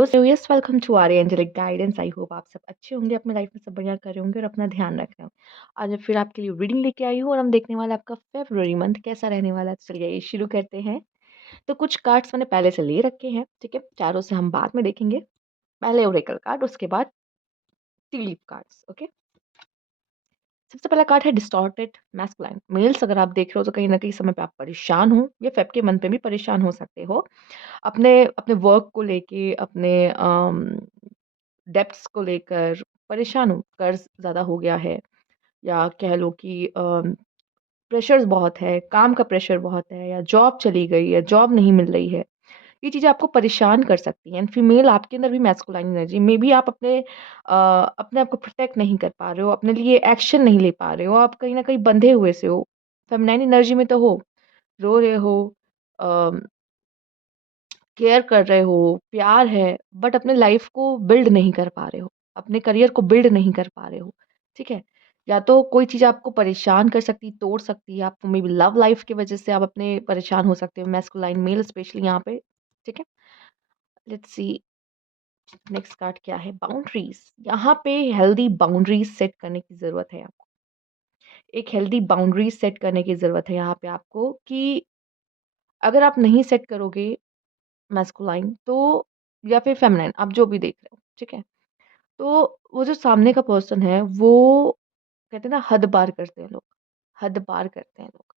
So yes welcome to our angelic guidance. I hope आप सब अच्छे होंगे, अपने लाइफ में सब बढ़िया कर रहे होंगे और अपना ध्यान रख रहे होंगे। आज मैं फिर आपके लिए रीडिंग लेके आई हूँ और हम देखने वाला आपका फेब्रुअरी मंथ कैसा रहने वाला है। तो चलिए ये शुरू करते हैं। तो कुछ कार्ड्स मैंने पहले से ले रखे हैं, ठीक है। चारों से हम बाद में देखेंगे। पहले ओरेकल कार्ड, उसके बाद टी लीफ कार्ड्स। ओके, सबसे पहला कार्ड है डिस्टॉर्टेड मैस्कुलाइन मेल्स। अगर आप देख रहे हो तो कहीं ना कहीं समय पे आप परेशान हो, या फेब के मंथ पे भी परेशान हो सकते हो। अपने अपने वर्क को लेके, अपने डेब्ट्स को लेकर परेशान हूँ, कर्ज़ ज़्यादा हो गया है, या कह लो कि प्रेशर्स बहुत है, काम का प्रेशर बहुत है, या जॉब चली गई है, जॉब नहीं मिल रही है। ये चीज़ें आपको परेशान कर सकती हैं। एंड फीमेल आपके अंदर भी मैस्कुलाइन एनर्जी मे बी आप अपने आप को प्रोटेक्ट नहीं कर पा रहे हो, अपने लिए एक्शन नहीं ले पा रहे हो, आप कहीं न कहीं बंधे हुए से हो। फेमिनाइन एनर्जी में तो हो, रो रहे हो, अ केयर कर रहे हो, प्यार है, बट अपने लाइफ को बिल्ड नहीं कर पा रहे हो, अपने करियर को बिल्ड नहीं कर पा रहे हो, ठीक है? या तो कोई चीज़ आपको परेशान कर सकती है, तोड़ सकती है, आपको मे बी लव लाइफ की वजह से आप अपने परेशान हो सकते हो, मैस्कुलाइन मेल स्पेशली यहाँ पे, ठीक है? लेट्स सी नेक्स्ट कार्ड क्या है? बाउंड्रीज़। यहाँ पे हेल्दी बाउंड्रीज़ सेट करने की ज़रूरत है आपको। एक हेल्दी बाउंड्रीज़ सेट करने की ज़रूरत है यहाँ पे आपको कि अगर आप नहीं सेट करोगे मैस्कुलाइन तो, या फिर फेमिनाइन, आप जो भी देख रहे हो, ठीक है? तो वो जो सामने का पर्सन है वो कहते हैं ना, हद पार करते हैं लोग, हद पार करते हैं लोग,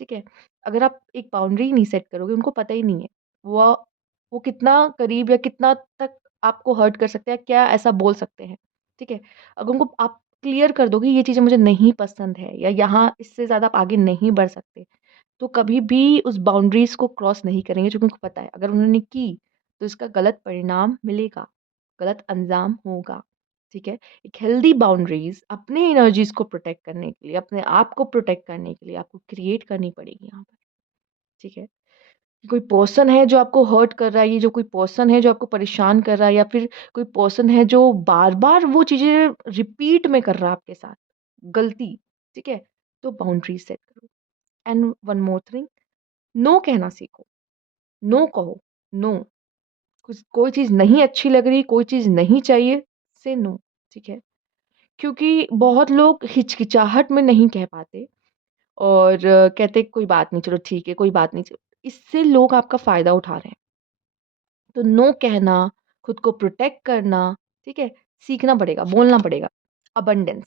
ठीक है? अगर आप एक बाउंड्री नहीं सेट करोगे, उनको पता ही नहीं है वो वो कितना करीब या कितना तक आपको हर्ट कर सकते हैं, क्या ऐसा बोल सकते हैं, ठीक है? अगर उनको आप क्लियर कर दोगे ये चीज़ें मुझे नहीं पसंद है, या यहाँ इससे ज़्यादा आप आगे नहीं बढ़ सकते, तो कभी भी उस बाउंड्रीज़ को क्रॉस नहीं करेंगे, क्योंकि उनको पता है अगर उन्होंने की तो इसका गलत परिणाम मिलेगा, गलत अंजाम होगा, ठीक है? एक हेल्दी बाउंड्रीज़ अपनी एनर्जीज़ को प्रोटेक्ट करने के लिए, अपने आप को प्रोटेक्ट करने के लिए आपको क्रिएट करनी पड़ेगी यहाँ पर, ठीक है? कोई पर्सन है जो आपको हर्ट कर रहा है, ये जो कोई पर्सन है जो आपको परेशान कर रहा है, या फिर कोई पर्सन है जो बार-बार वो चीज़ें रिपीट में कर रहा है आपके साथ, गलती, ठीक है? तो बाउंड्रीज़ सेट करो। And one more thing, no कहना सीखो। नो कहो, नो। कुछ कोई चीज़ नहीं अच्छी लग रही, कोई चीज़ नहीं चाहिए, से नो, ठीक है? क्योंकि बहुत लोग हिचकिचाहट में नहीं कह पाते और कहते कोई बात नहीं, चलो ठीक है, कोई बात नहीं, चलो। इससे लोग आपका फ़ायदा उठा रहे हैं। तो नो कहना, खुद को प्रोटेक्ट करना, ठीक है? सीखना पड़ेगा, बोलना पड़ेगा। अबंडेंस,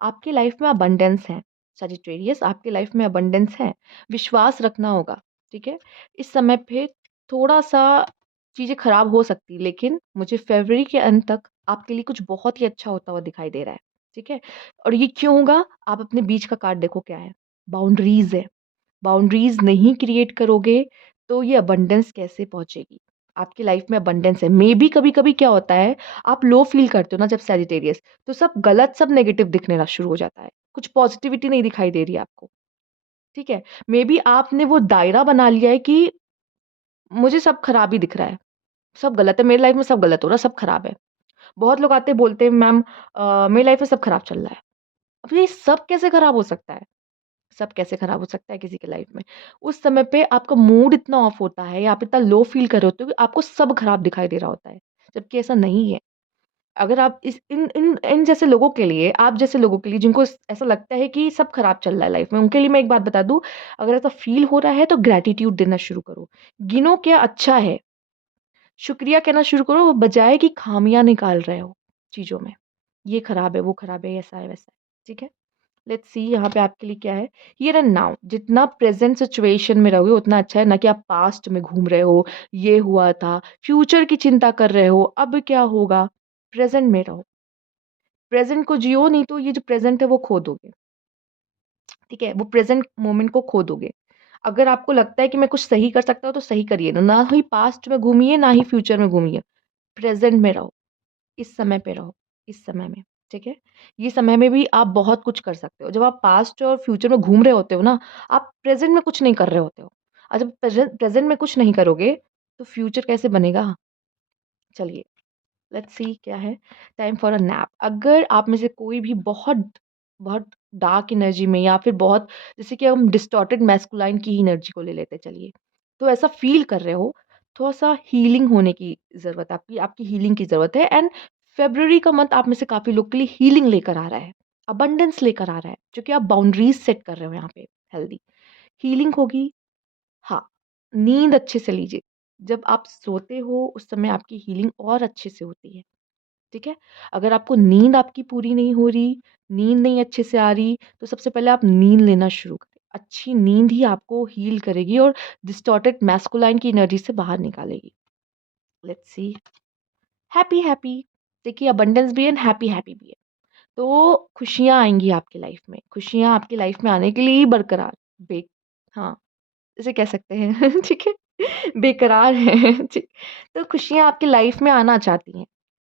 आपकी लाइफ में अबंडेंस है। सजिटेरियस, आपकी लाइफ में अबंडेंस है। विश्वास रखना होगा, ठीक है? इस समय पे थोड़ा-सा चीज़ें खराब हो सकती, लेकिन मुझे फरवरी के अंत तक आपके लिए कुछ बहुत ही अच्छा होता हुआ दिखाई दे रहा है, ठीक है? और ये क्यों होगा? आप अपने बीच का कार्ड देखो क्या है? बाउंड्रीज़ है। बाउंड्रीज़ नहीं क्रिएट करोगे, तो ये अबंडेंस कैसे पहुँचेगी? आपकी लाइफ में अबंडेंस है। मेबी कभी-कभी क्या होता है, आप लो फ़ील करते हो ना जब सैजिटेरियस, तो सब गलत, सब नेगेटिव दिखने ना शुरू हो जाता है। कुछ पॉज़िटिविटी नहीं दिखाई दे रही है आपको, ठीक है? मेबी आपने वो दायरा बना लिया है कि मुझे सब खराब ही दिख रहा है, सब गलत है, मेरी लाइफ में सब गलत हो रहा है, सब खराब है। बहुत लोग आते हैं बोलते हैं, मैम मेरी लाइफ में सब खराब चल रहा है। अब ये सब कैसे खराब हो सकता है? सब कैसे खराब हो सकता है किसी के लाइफ में? उस समय पे आपका मूड इतना ऑफ होता है, या आप इतना लो फ़ील कर रहे होते हो कि आपको सब खराब दिखाई दे रहा होता है, जबकि ऐसा नहीं है। अगर आप इस इन इन इन जैसे लोगों के लिए, आप जैसे लोगों के लिए जिनको ऐसा लगता है कि सब खराब चल रहा है लाइफ में, उनके लिए मैं एक बात बता दूँ, अगर ऐसा फ़ील हो रहा है तो ग्रैटिट्यूड देना शुरू करो। गिनो क्या अच्छा है, शुक्रिया कहना शुरू करो, बजाए कि खामियाँ निकाल रहे हो चीज़ों में। ये खराब है, वो खराब है, ऐसा है, वैसा है, ठीक है? लेट्स सी यहाँ पे आपके लिए क्या है। हियर एंड नाउ, जितना प्रेजेंट सिचुएशन में रहोगे उतना अच्छा है, ना कि आप पास्ट में घूम रहे हो, ये हुआ था, फ्यूचर की चिंता कर रहे हो, अब क्या होगा। प्रेजेंट में रहो, प्रेजेंट को जियो, नहीं तो ये जो प्रेजेंट है वो खो दोगे, ठीक है? वो प्रेजेंट मोमेंट को खो दोगे। अगर आपको लगता है कि मैं कुछ सही कर सकता हूँ तो सही करिए, ना ही पास्ट में घूमिए, ना ही फ्यूचर में घूमिए। प्रेजेंट में रहो, इस समय पे रहो, इस समय में, ठीक है? ये समय में भी आप बहुत कुछ कर सकते हो। जब आप पास्ट और फ्यूचर में घूम रहे होते हो ना, आप प्रेज़ेंट में कुछ नहीं कर रहे होते हो। और जब प्रेज़ेंट में कुछ नहीं करोगे, तो फ्यूचर कैसे बनेगा? चलिए, लेट्स सी क्या है। Time for a nap. अगर आप में से कोई भी बहुत बहुत डार्क एनर्जी में, या फिर बहुत, जैसे कि हम डिस्टॉर्टेड मैस्कुलाइन की ही एनर्जी को ले लेते हैं चलिए। तो ऐसा फ़ील कर रहे हो, थोड़ा-सा हीलिंग होने की ज़रूरत है, आपकी आपकी हीलिंग की ज़रूरत है एंड फ़रवरी का मंथ आप में से काफ़ी लोग के लिए हीलिंग लेकर आ रहा है, अबंडेंस लेकर आ रहा है, क्योंकि आप बाउंड्रीज़ सेट कर रहे हो यहाँ पे हेल्दी। हीलिंग होगी, हाँ, नींद अच्छे से लीजिए। जब आप सोते हो उस समय आपकी हीलिंग और अच्छे से होती है, ठीक है? अगर आपको नींद आपकी पूरी नहीं हो रही, नींद नहीं अच्छे से आ रही, तो सबसे पहले आप नींद लेना शुरू करें। अच्छी नींद ही आपको हील करेगी और डिस्टॉर्टेड मैस्कुलाइन की एनर्जी से बाहर निकालेगी। लेट्स सी, हैप्पी हैप्पी, देखिए अबंडेंस भी है एंड हैप्पी हैप्पी भी है। तो खुशियाँ आएँगी आपकी लाइफ में, खुशियाँ आपकी लाइफ में आने के लिए ही बरकरार बे हाँ, इसे कह सकते हैं ठीक है? बेकरार हैं ठीक। तो खुशियाँ आपकी लाइफ में आना चाहती हैं,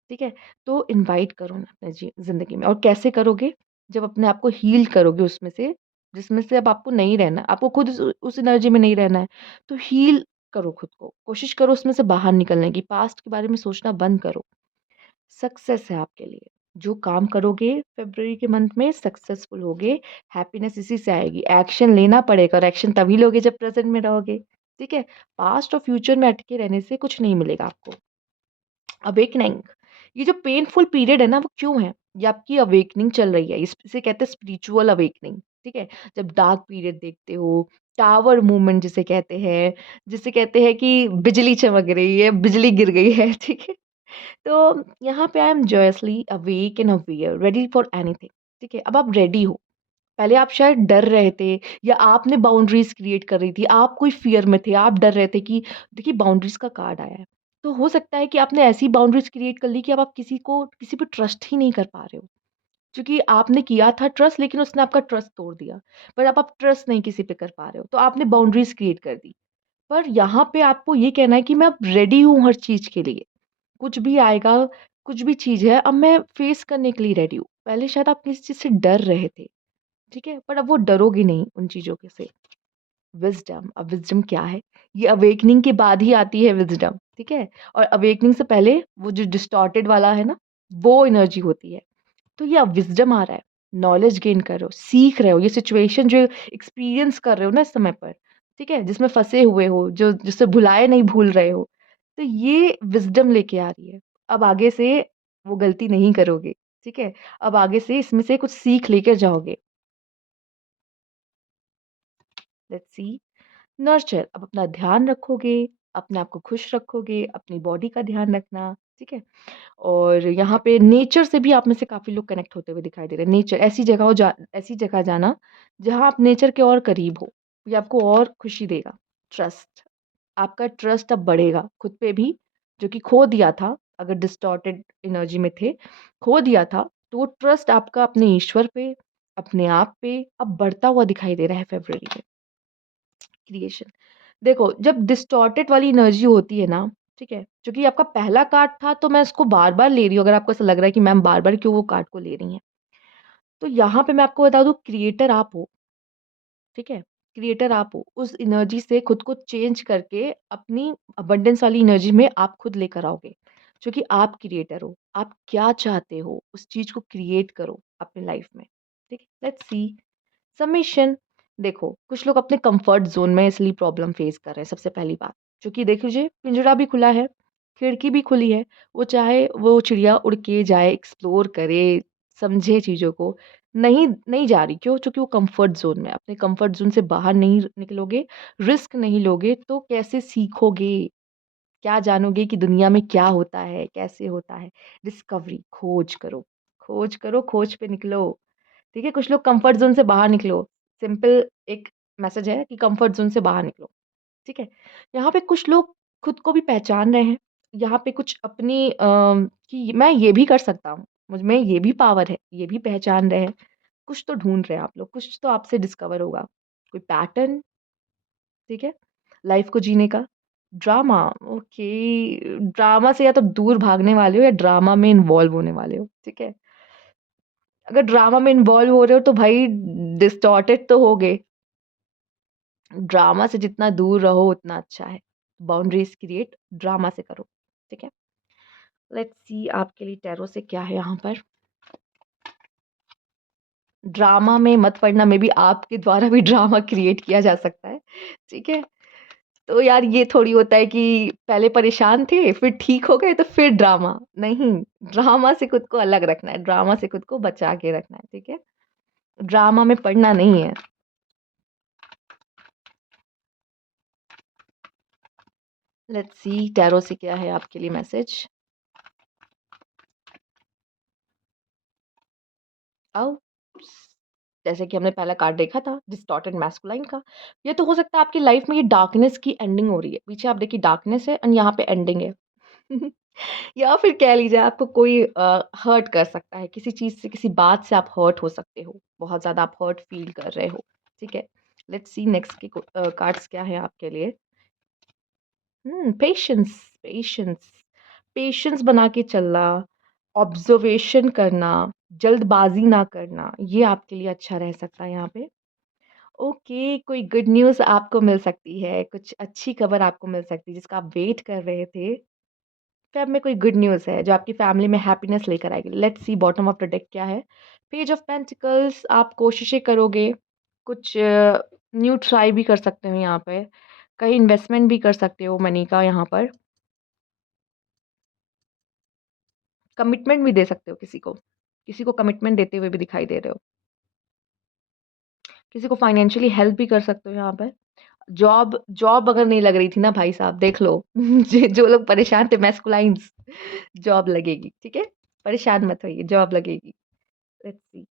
ठीक है? तो इनवाइट करो ना अपने ज़िंदगी में और कैसे करोगे? जब अपने आप को हील करोगे उसमें से, जिसमें से अब आपको नहीं रहना, आपको खुद उस एनर्जी में नहीं रहना है, तो हील करो खुद को। कोशिश करो उसमें से बाहर निकलने की, पास्ट के बारे में सोचना बंद करो। सक्सेस है आपके लिए। जो काम करोगे फ़रवरी के मंथ में सक्सेसफुल होगे, हैप्पीनेस इसी से आएगी। एक्शन लेना पड़ेगा और एक्शन तभी लोगे जब प्रेज़ेंट में रहोगे, ठीक है? पास्ट और फ्यूचर में अटके रहने से कुछ नहीं मिलेगा आपको। अवेकनिंग, ये जो पेनफुल पीरियड है ना वो क्यों है? ये आपकी अवेकनिंग चल रही है, इसे कहते हैं स्पिरिचुअल अवेकनिंग, ठीक है? जब डार्क पीरियड देखते हो, टावर मूवमेंट जिसे कहते हैं कि बिजली चमक रही है, बिजली गिर गई है, ठीक है? तो यहाँ पे I am joyously awake and aware, ready for anything, ठीक है? अब आप रेडी हो। पहले आप शायद डर रहे थे या आपने बाउंड्रीज़ क्रिएट कर रही थी, आप कोई फ़ियर में थे, आप डर रहे थे कि देखिए बाउंड्रीज़ का कार्ड आया है। तो हो सकता है कि आपने ऐसी बाउंड्रीज़ क्रिएट कर ली कि अब आप किसी पे ट्रस्ट ही नहीं कर पा रहे हो। क्योंकि आपने किया था ट्रस्ट लेकिन उसने आपका ट्रस्ट तोड़ दिया। पर अब आप ट्रस्ट नहीं किसी पे कर पा रहे हो, तो आपने बाउंड्रीज़ क्रिएट कर दी। पर यहाँ पे आपको ये कहना है कि मैं अब रेडी हूँ हर चीज़ के लिए। कुछ भी आएगा, कुछ भी चीज़ है, अब मैं फेस करने के लिए रेडी हूँ। पहले शायद आप किसी चीज़ से डर रहे थे, ठीक है? पर अब वो डरोगे नहीं उन चीज़ों के से। विज़डम, अब विज़डम क्या है? ये अवेकनिंग के बाद ही आती है विज़डम, ठीक है? और अवेकनिंग से पहले वो जो डिस्टॉर्टेड वाला है ना, वो एनर्जी होती है। तो ये अब विज़डम आ रहा है, नॉलेज गेन कर रहे हो, सीख रहे हो, ये सिचुएशन जो एक्सपीरियंस कर रहे हो ना इस समय पर, ठीक है? जिसमें फँसे हुए हो, जो जिसे भुलाए नहीं भूल रहे हो, तो ये विज़डम लेके आ रही है। अब आगे से वो गलती नहीं करोगे, ठीक है? अब आगे से इसमें से कुछ सीख लेकर जाओगे। लेट्स सी, नर्चर, अब अपना ध्यान रखोगे, अपने आप को खुश रखोगे, अपनी बॉडी का ध्यान रखना, ठीक है? और यहाँ पे नेचर से भी आप में से काफ़ी लोग कनेक्ट होते हुए दिखाई दे रहे हैं। नेचर, ऐसी जगह जाना जहाँ आप नेचर के और करीब हो, ये आपको और खुशी देगा। ट्रस्ट, आपका ट्रस्ट अब बढ़ेगा खुद पे भी, जो कि खो दिया था, अगर डिस्टॉर्टेड एनर्जी में थे, खो दिया था, तो वो ट्रस्ट आपका अपने ईश्वर पे, अपने आप पे अब बढ़ता हुआ दिखाई दे रहा है फ़रवरी में। क्रिएशन, देखो जब डिस्टॉर्टेड वाली एनर्जी होती है ना, ठीक है? क्योंकि आपका पहला कार्ड था तो मैं इसको बार-बार ले रही हूँ, अगर आपको ऐसा लग रहा है कि मैम बार-बार क्यों वो कार्ड को ले रही हैं। तो यहाँ पे मैं आपको बता दूँ, क्रिएटर आप हो, ठीक है? क्रिएटर आप हो। उस एनर्जी से खुद को चेंज करके अपनी अबंडेंस वाली एनर्जी में आप खुद लेकर आओगे। क्योंकि आप क्रिएटर हो। आप क्या चाहते हो उस चीज़ को क्रिएट करो अपनी लाइफ में। ठीक है? Let's see. सबमिशन, देखो कुछ लोग अपने कंफर्ट ज़ोन में इसलिए प्रॉब्लम फेस कर रहे हैं, सबसे पहली बात। क्योंकि देख लीजिए पिंजरा भी खुला है, खिड़की भी खुली है, वो चाहे वो चिड़िया उड़ के जाए, एक्सप्लोर करे, समझे चीज़ों को, नहीं नहीं जा रही, क्यों? क्योंकि वो कंफर्ट ज़ोन में है। अपने कंफर्ट ज़ोन से बाहर नहीं निकलोगे, रिस्क नहीं लोगे तो कैसे सीखोगे? क्या जानोगे कि दुनिया में क्या होता है, कैसे होता है? डिस्कवरी, खोज करो, खोज पे निकलो। ठीक है? कुछ लोग कंफर्ट ज़ोन से बाहर निकलो। सिंपल एक मैसेज है कि कंफर्ट ज़ोन से बाहर निकलो, ठीक है? यहाँ पे कुछ लोग खुद को भी पहचान रहे हैं। यहाँ पे कुछ अपनी कि मैं ये भी कर सकता हूँ, मुझ में ये भी पावर है, ये भी पहचान रहे हैं। कुछ तो ढूँढ रहे हैं आप लोग, कुछ तो आपसे डिस्कवर होगा। कोई पैटर्न, ठीक है? लाइफ़ को जीने का। ड्रामा, ओके, ड्रामा से या तो दूर भागने वाले हो या ड्रामा में इन्वॉल्व होने वाले हो, ठीक है? अगर ड्रामा में इन्वॉल्व हो रहे हो तो भाई डिस्टॉर्टेड तो होगे। ड्रामा से जितना दूर रहो उतना अच्छा है। बाउंड्रीज़ क्रिएट ड्रामा से करो, ठीक है? लेट्स सी आपके लिए टैरो से क्या है यहाँ पर? ड्रामा में मत पड़ना, मे बी आपके द्वारा भी ड्रामा क्रिएट किया जा सकता है, ठीक है? तो यार ये थोड़ी होता है कि पहले परेशान थे, फिर ठीक हो गए तो फिर ड्रामा। नहीं, ड्रामा से खुद को अलग रखना है, ड्रामा से खुद को बचा के रखना है, ठीक है? ड्रामा में पड़ना नहीं है। लेट्स सी टैरो से क्या है आपके लिए मैसेज। आओ। जैसे कि हमने पहला कार्ड देखा था डिस्टॉर्टेड मैस्कुलाइन का, ये तो हो सकता है आपकी लाइफ में ये डार्कनेस की एंडिंग हो रही है। पीछे आप देखिए डार्कनेस है एंड यहाँ पे एंडिंग है। या फिर कह लीजिए आपको कोई हर्ट कर सकता है, किसी चीज़ से, किसी बात से आप हर्ट हो सकते हो, बहुत ज़्यादा आप हर्ट फील कर रहे हो, ठीक है? लेट्स सी नेक्स्ट के कार्ड्स क्या है आपके लिए। पेशेंस, पेशेंस, पेशेंस बना के चलना, ऑब्जर्वेशन करना, जल्दबाजी ना करना, ये आपके लिए अच्छा रह सकता है यहाँ पे। ओके, कोई गुड न्यूज़ आपको मिल सकती है, कुछ अच्छी खबर आपको मिल सकती है जिसका आप वेट कर रहे थे। फ़ेब में कोई गुड न्यूज़ है जो आपकी फैमिली में हैप्पीनेस लेकर आएगी। Let's see bottom of the deck क्या है। पेज ऑफ पेंटिकल्स, आप कोशिशें करोगे, कुछ न्यू ट्राई भी कर सकते हो यहाँ पे, कहीं इन्वेस्टमेंट भी कर सकते हो मनी का यहाँ पर। कमिटमेंट भी दे सकते हो किसी को कमिटमेंट देते हुए भी दिखाई दे रहे हो। किसी को फाइनेंशियली हेल्प भी कर सकते हो यहाँ पे। जॉब जॉब अगर नहीं लग रही थी ना भाई साहब, देख लो जो लोग परेशान थे मैस्कुलाइन्स, जॉब लगेगी, ठीक है? परेशान मत होइए, जॉब लगेगी। लेट्स सी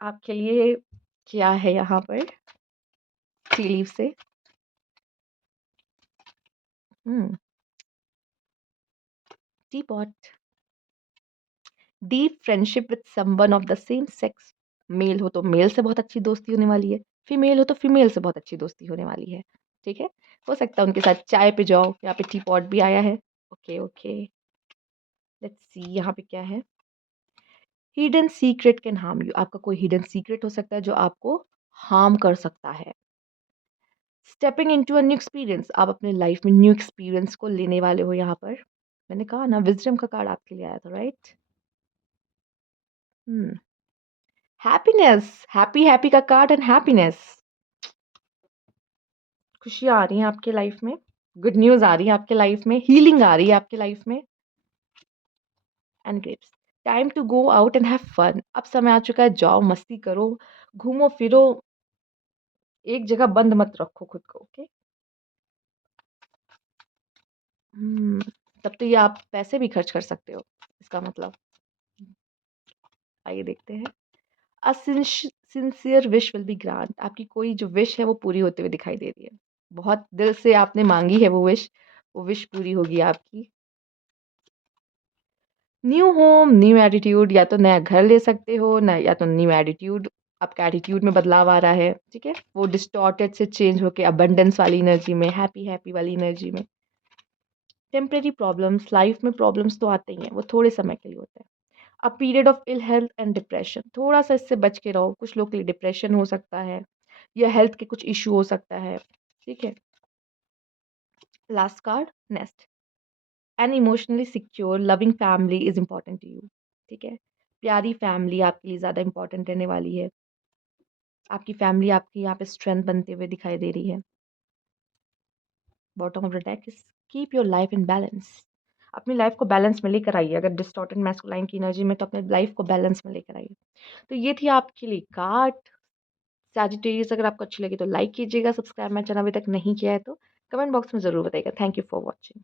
आपके लिए क्या है यहाँ पर टी लीफ से। हुँ, tea pot, deep friendship with someone of the same sex. Male हो तो मेल से बहुत अच्छी दोस्ती होने वाली है, फीमेल हो तो फीमेल से बहुत अच्छी दोस्ती होने वाली है, ठीक है? हो सकता है उनके साथ चाय पे जाओ, यहाँ पे टी पॉट भी आया है। ओके, ओके, लेट्स सी यहाँ पे क्या है। Hidden secret can harm you, आपका कोई हिडन सीक्रेट हो सकता है जो आपको हार्म कर सकता है। Stepping into a new experience, आप अपने लाइफ में न्यू एक्सपीरियंस को लेने वाले हो यहाँ पर। मैंने कहा ना विज़डम का कार्ड आपके लिए आया था, राइट? हुँ, हैप्पीनेस, हैप्पी हैप्पी का कार्ड एंड हैप्पीनेस। खुशियाँ आ रही हैं आपके लाइफ में, गुड न्यूज़ आ रही है आपके लाइफ में, हीलिंग आ रही है आपके लाइफ में and grapes. Time to go out and have fun, अब समय आ चुका है, जाओ मस्ती करो, घूमो-फिरो, एक जगह बंद मत रखो खुद को, ओके? हुँ, तब तो ये आप पैसे भी खर्च कर सकते हो, इसका मतलब। आइए देखते हैं। अ sincere wish will be grant, आपकी कोई जो विश है वो पूरी होते हुए दिखाई दे रही है। बहुत दिल से आपने माँगी है वो विश पूरी होगी आपकी। न्यू होम, न्यू एटीट्यूड, या तो नया घर ले सकते हो न, या तो न्यू एटीट्यूड, आपका एटीट्यूड में बदलाव आ रहा है, ठीक है? वो डिस्टॉर्टेड से चेंज होके अबंडेंस वाली एनर्जी में, हैप्पी हैप्पी वाली एनर्जी में। टेम्परेरी प्रॉब्लम्स, लाइफ में प्रॉब्लम्स तो आते ही हैं, वो थोड़े समय के लिए होते हैं। A period of ill health and depression, थोड़ा-सा इससे बच के रहो, कुछ लोग के लिए डिप्रेशन हो सकता है या हेल्थ के कुछ इश्यू हो सकता है, ठीक है? Last card nest, an emotionally secure loving family is important to you, ठीक है? प्यारी फैमिली आपके लिए ज़्यादा इम्पोर्टेंट रहने वाली है। आपकी फैमिली आपकी यहाँ पे स्ट्रेंथ बनते हुए दिखाई दे रही है। Bottom of the deck is keep your life in balance, अपनी लाइफ को बैलेंस में लेकर आइए। अगर डिस्टॉर्टेड मैस्कुलाइन की एनर्जी में तो अपने लाइफ को बैलेंस में लेकर आइए। तो ये थी आपके लिए कार्ड। सैजिटेरियस, अगर आपको अच्छी लगी तो लाइक कीजिएगा, सब्सक्राइब मेरा चैनल अभी तक नहीं किया है तो कमेंट बॉक्स में ज़रूर बताइएगा। Thank you for watching.